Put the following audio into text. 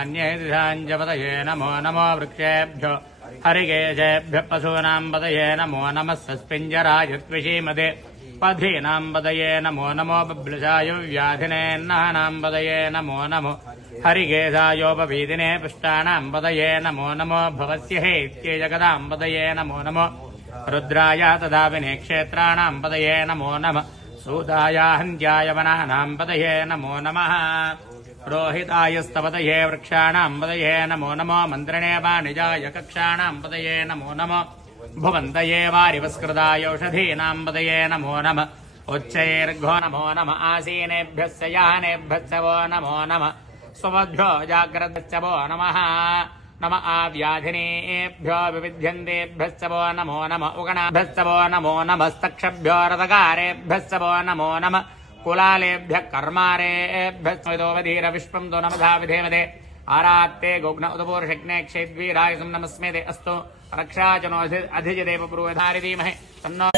हिरण्यवाहवेशेनान्येषाञ्जपतये नमो नमो वृक्षेभ्यो हरिकेशेभ्यः पशूनां पतये नमो नमः सस्पिञ्जरायुत्विषीमते पधीनां पतये नमो नमो बभ्लुषाय व्याधिनेन्नानां पतये नमो नमो हरिकेशायोपवीदिने पुष्टानां पतये नमो नमो भवस्य हेत्येजगदां पतये नमो नमो रुद्राय तदा विनेक्षेत्राणां पतये नमो नमः सूताय हन्त्याय वनानां पतये नमो नमः रोहितायस्तपतये वृक्षाणां पतये नमो नमो मन्त्रिणे वाणिजाय कक्षाणां पतये नमो नमो भुवन्तये वारिवस्कृताय औषधीनां पतये नमो नमः उच्चैर्घो नमो नमः आसीनेभ्यः शयानेभ्यश्च वो नमो नमः स्वभ्यो जाग्रतश्च वो नमः नम आव्याधिनेभ्यो विविध्यन्तेभ्यश्च वो नमो नमः उगणाभ्यश्च वो नमो नमस्तक्षभ्यो रथकारेभ्यश्च वो नमो नमः कुलालेभ्यः कर्मारेभ्यश्चोवधीर विश्वं दो नमधा विधेमदे आरात्ते गोग्न उदपूर्षग्ने क्षेद्वीरायसं नमस्मेते अस्तु रक्षाचनो अधिजदेव पूर्वधारि धीमहि तन्नो